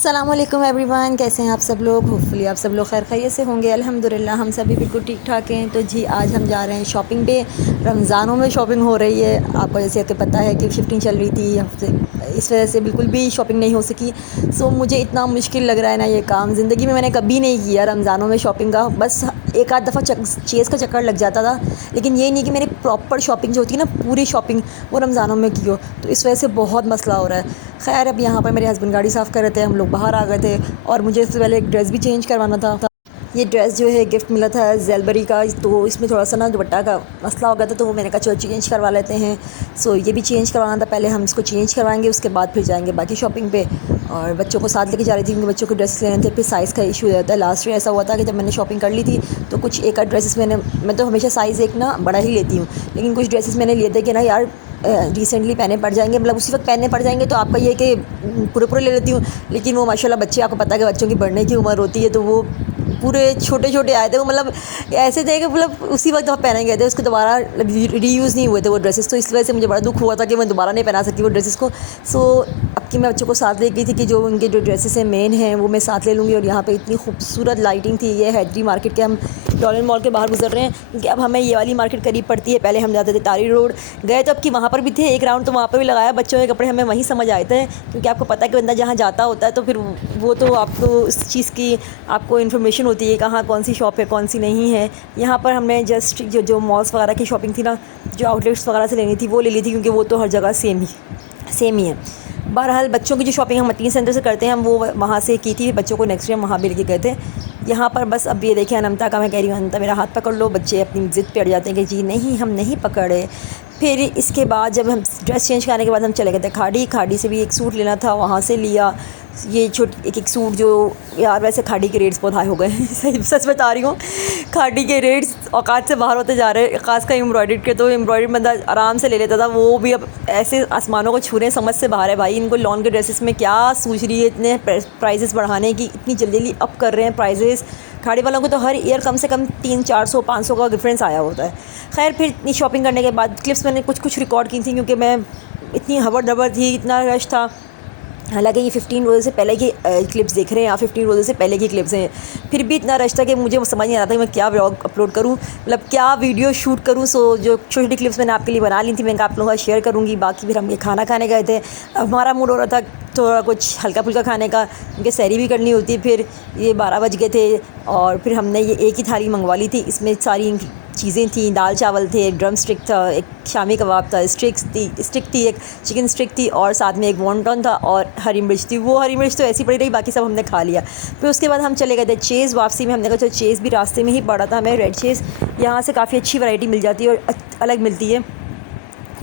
अस्सलामुअलैकुम एवरीवन, कैसे हैं आप सब लोग। होपफुली आप सब लोग खैर खैरियत से होंगे। अल्हम्दुलिल्लाह हम सभी बिल्कुल ठीक ठाक हैं। तो जी आज हम जा रहे हैं शॉपिंग पे। रमज़ानों में शॉपिंग हो रही है, आपको जैसे कि पता है कि शिफ्टिंग चल रही थी हफ्ते, इस वजह से बिल्कुल भी शॉपिंग नहीं हो सकी। सो मुझे इतना मुश्किल लग रहा है ना ये काम, ज़िंदगी में मैंने कभी नहीं किया रमज़ानों में शॉपिंग का। बस एक आध दफ़ा चेज़ का चक्कर लग जाता था, लेकिन ये नहीं कि मेरी प्रॉपर शॉपिंग जो होती है ना, पूरी शॉपिंग वो रमज़ानों में की हो। तो इस वजह से बहुत मसला हो रहा है। खैर अब यहाँ पर मेरे हस्बैंड गाड़ी साफ़ कर रहे थे, हम लोग बाहर आ गए थे और मुझे इससे पहले एक ड्रेस भी चेंज करवाना था। ये ड्रेस जो है गिफ्ट मिला था ज़ेलबरी का, तो इसमें थोड़ा सा ना दुपट्टा का मसला हो गया था, तो वो मैंने कहा चलो चेंज करवा लेते हैं। सो ये भी चेंज करवाना था, पहले हम इसको चेंज करवाएंगे, उसके बाद फिर जाएंगे बाकी शॉपिंग पे। और बच्चों को साथ लेके जा रही थी क्योंकि बच्चों के ड्रेस लेने थे, फिर साइज़ का इशू हो जाता है। लास्ट ईयर ऐसा हुआ था कि जब मैंने शॉपिंग कर ली थी तो कुछ एक आध ड्रेसेस मैं तो हमेशा साइज़ एक ना बड़ा ही लेती हूँ, लेकिन कुछ ड्रेसेस मैंने लिए थे कि ना यार रिसेंटली पहने पड़ जाएंगे, मतलब उसी वक्त पहनने पड़ जाएंगे, तो आपका ये कि पूरे पूरे ले लेती हूँ। लेकिन वो माशाल्लाह बच्चे, आपको पता है कि बच्चों की बढ़ने की उम्र होती है, तो वो पूरे छोटे छोटे आए थे। वो मतलब ऐसे थे कि मतलब उसी वक्त हम पहने गए थे, उसको दोबारा रीयूज़ नहीं हुए थे वो ड्रेसेस। तो इस वजह से मुझे बड़ा दुख हुआ था कि मैं दोबारा नहीं पहना सकती वो ड्रेसेस को। सो अब कि मैं बच्चों को साथ ले गई थी कि जो उनके जो ड्रेसेस हैं मेन हैं वो मैं साथ ले लूँगी। और यहाँ पे इतनी खूबसूरत लाइटिंग थी। ये हैदरी मार्केट के, हम डॉलन मॉल के बाहर गुजर रहे हैं क्योंकि अब हमें ये वाली मार्केट करीब पड़ती है। पहले हम जाते थे तारी रोड गए, तो अब कि वहाँ पर भी थे एक राउंड, तो वहाँ पर भी लगाया बच्चों के कपड़े, हमें वहीं समझ आए थे। क्योंकि आपको पता है कि बंदा जहाँ जाता होता है तो फिर वो तो आपको उस चीज़ की आपको इन्फॉर्मेशन होती है कहाँ कौन सी शॉप है कौन सी नहीं है। यहाँ पर हमने जस्ट जो मॉल्स वगैरह की शॉपिंग थी ना, जो आउटलेट्स वगैरह से लेनी थी वो ले ली थी, क्योंकि वो तो हर जगह सेम ही है। बहरहाल बच्चों की जो शॉपिंग हम मतीन सेंटर से करते हैं, हम वो वहाँ से की थी। बच्चों को नेक्स्ट टाइम वहाँ भी लेके गए थे। यहाँ पर बस अब ये देखें अनमता का, मैं कह रही हूँ अनमता मेरा हाथ पकड़ लो, बच्चे अपनी ज़िद पे अड़ जाते हैं कि जी नहीं हम नहीं पकड़े। फिर इसके बाद जब हम ड्रेस चेंज करने के बाद हम चले गए थे खाड़ी से भी एक सूट लेना था, वहाँ से लिया। ये एक एक सूट जो यार, वैसे खाड़ी के रेट्स बहुत हाई हो गए हैं सही सच बता रही हूँ। खाड़ी के रेट्स औकात से बाहर होते जा रहे हैं। ख़ास कर एम्ब्रॉयडरी के, तो एम्ब्रॉयडरी बंदा आराम से ले लेता था, वो भी अब ऐसे आसमानों को छू रहे हैं, समझ से बाहर है भाई। इनको लॉन के ड्रेसेस में क्या सूझ रही है, इतने प्राइजेस बढ़ाने की, इतनी जल्दी जल्दी अप कर रहे हैं प्राइजेस। खाड़ी वालों को तो हर ईयर कम से कम 300-400-500 का डिफरेंस आया होता है। खैर फिर इतनी शॉपिंग करने के बाद क्लिप्स मैंने कुछ रिकॉर्ड की थी, क्योंकि मैं इतनी हबड़ डबड़ थी, इतना रश था। हालांकि ये 15 रोज़ से पहले की क्लिप्स देख रहे हैं, या 15 रोज़ से पहले की क्लिप्स हैं, फिर भी इतना रश था कि मुझे समझ नहीं आ रहा था कि मैं क्या व्लॉग अपलोड करूं, मतलब क्या वीडियो शूट करूं। सो जो छोटी छोटी क्लिप्स मैंने आपके लिए बना ली थी, मैं आप लोगों का शेयर करूंगी। बाकी फिर हम ये खाना खाने गए थे। अब हमारा मूड हो रहा था थोड़ा कुछ हल्का फुल्का खाने का, क्योंकि सहरी भी करनी होती है। फिर ये 12 बज गए थे और फिर हमने ये एक ही थाली मंगवा ली थी। इसमें सारी चीज़ें थी, दाल चावल थे, एक ड्रम स्टिक था, एक शामी कबाब था, स्टिक थी, एक चिकन स्टिक थी, और साथ में एक वॉन्टन था और हरी मिर्च थी। वो हरी मिर्च तो ऐसी पड़ी रही, बाकी सब हमने खा लिया। फिर उसके बाद हम चले गए थे चेज़। वापसी में हमने कहा चलो चेज़ भी रास्ते में ही पड़ा था हमें, रेड चेज़। यहाँ से काफ़ी अच्छी वैरायटी मिल जाती है और अलग मिलती है।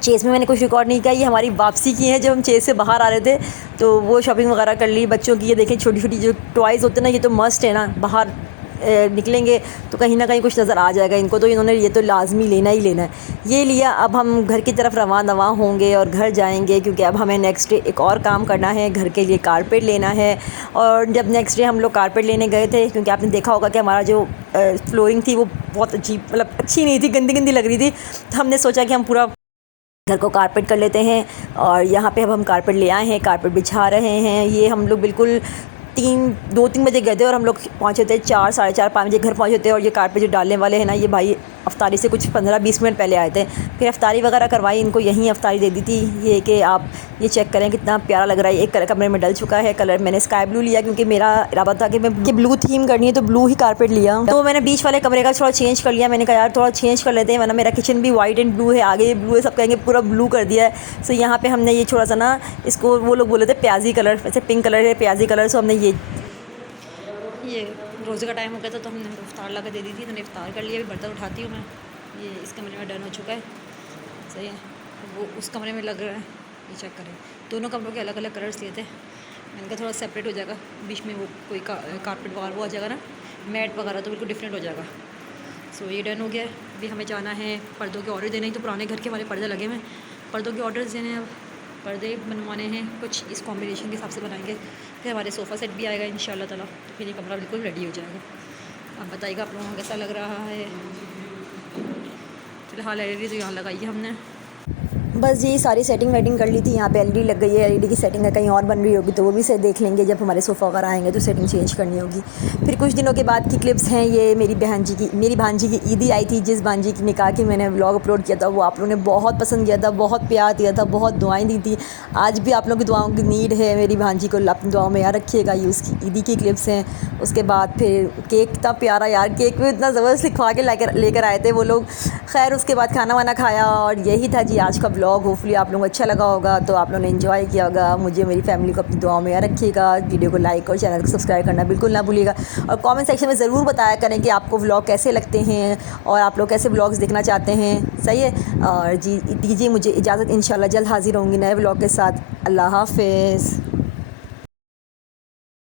चेज़ में मैंने कुछ रिकॉर्ड नहीं किया, ये हमारी वापसी की है। जब हम चेज़ से बाहर आ रहे थे तो वो शॉपिंग वगैरह कर ली बच्चों की। ये देखें छोटी छोटी जो टॉयज़ होते हैं ना, ये तो मस्ट है ना, बाहर निकलेंगे तो कहीं ना कहीं कुछ नज़र आ जाएगा इनको, तो इन्होंने ये तो लाजमी लेना ही लेना है। ये लिया। अब हम घर की तरफ रवाना होंगे और घर जाएंगे, क्योंकि अब हमें नेक्स्ट डे एक और काम करना है, घर के लिए कारपेट लेना है। और जब नेक्स्ट डे हम लोग कारपेट लेने गए थे, क्योंकि आपने देखा होगा कि हमारा जो फ्लोरिंग थी वो बहुत अजीब, मतलब अच्छी नहीं थी, गंदी गंदी लग रही थी। तो हमने सोचा कि हम पूरा घर को कारपेट कर लेते हैं। और यहाँ पे अब हम कारपेट ले आए हैं, कारपेट बिछा रहे हैं। ये हम लोग बिल्कुल 2-3 बजे गए थे और हम लोग पहुँचे थे 4, साढ़े 4, 5 बजे घर पहुँचे थे। और ये कारपेट जो डालने वाले हैं ना, ये भाई अफ्तारी से कुछ 15-20 मिनट पहले आए थे। फिर अफ्तारी वगैरह करवाई, इनको यहीं अफ्तारी दे दी थी। ये कि आप ये चेक करें कितना प्यारा लग रहा है। एक कलर कमरे में डल चुका है, कलर मैंने स्काई ब्लू लिया, क्योंकि मेरा इरादा था कि मैं ब्लू थीम करनी है, तो ब्लू ही कारपेट लिया। तो मैंने बीच वाले कमरे का थोड़ा चेंज कर लिया। मैंने कहा यार थोड़ा चेंज कर लेते हैं, वरना मेरा किचन भी वाइट एंड ब्लू है, आगे ब्लू है, सब कहेंगे पूरा ब्लू कर दिया है। सो यहाँ पर हमने ये थोड़ा सा ना, इसको वो लोग बोले थे प्याजी कलर, वैसे पिंक कलर है, प्याजी कलर। सो हमने ये रोज़े का टाइम हो गया था, तो हमने इफ्तार ला कर दे दी थी, मैंने इफ्तार कर लिया। अभी बर्तन उठाती हूँ मैं। ये इस कमरे में डन हो चुका है, सही है। वो उस कमरे में लग रहा है, ये चेक करें। दोनों कमरों के अलग अलग कलर्स लिए थे। मैंने कहा थोड़ा सेपरेट हो जाएगा, बीच में वो कोई कारपेट वगैरह वो आ जाएगा ना, मैट वगैरह, तो बिल्कुल डिफरेंट हो जाएगा। सो ये डन हो गया। अभी हमें जाना है पर्दों के ऑर्डर देने ही, तो पुराने घर के हमारे पर्दे लगे हुए, पर्दों के ऑर्डर्स देने हैं। अब पर्दे बनवाने हैं, कुछ इस कॉम्बिनेशन के हिसाब से बनाएंगे। फिर हमारे सोफ़ा सेट भी आएगा इंशाल्लाह ताला, तो फिर ये कमरा बिल्कुल रेडी हो जाएगा। अब बताइएगा आप लोगों को कैसा लग रहा है। फ़िलहाल एलईडी तो यहाँ लगाई है हमने। बस जी सारी सेटिंग वेटिंग कर ली थी। यहाँ पे एलईडी लग गई है, एलईडी की सेटिंग है, कहीं और बन रही होगी तो वो भी से देख लेंगे जब हमारे सोफ़ा वगैरह आएंगे तो सेटिंग चेंज करनी होगी। फिर कुछ दिनों के बाद की क्लिप्स हैं ये। मेरी भांजी की ईदी आई थी, जिस भांजी की निकाह की मैंने व्लॉग अपलोड किया था, वो आप लोगों ने बहुत पसंद किया था, बहुत प्यार दिया था, बहुत दुआएँ दी थी। आज भी आप लोगों की दुआओं की नीड है। मेरी भांजी को अपनी दुआओं में याद रखिएगा। ये उसकी ईदी की क्लिप्स हैं। उसके बाद फिर केक इतना प्यारा यार, केक भी इतना ज़बरदस्त लिखवा के लेकर आए थे वो लोग। खैर उसके बाद खाना वाना खाया और यही था जी आज का व्लॉग। होपफुली आप लोगों को अच्छा लगा होगा, तो आप लोगों ने एंजॉय किया होगा। मुझे मेरी फैमिली को अपनी दुआओं में याद रखिएगा। वीडियो को लाइक और चैनल को सब्सक्राइब करना बिल्कुल ना भूलिएगा। और कमेंट सेक्शन में ज़रूर बताया करें कि आपको व्लॉग कैसे लगते हैं और आप लोग कैसे व्लॉग्स देखना चाहते हैं। सही है। और जी दीजिए मुझे इजाज़त, इंशाल्लाह जल्द हाज़िर होंगी नए व्लॉग के साथ। अल्लाह हाफ़िज़।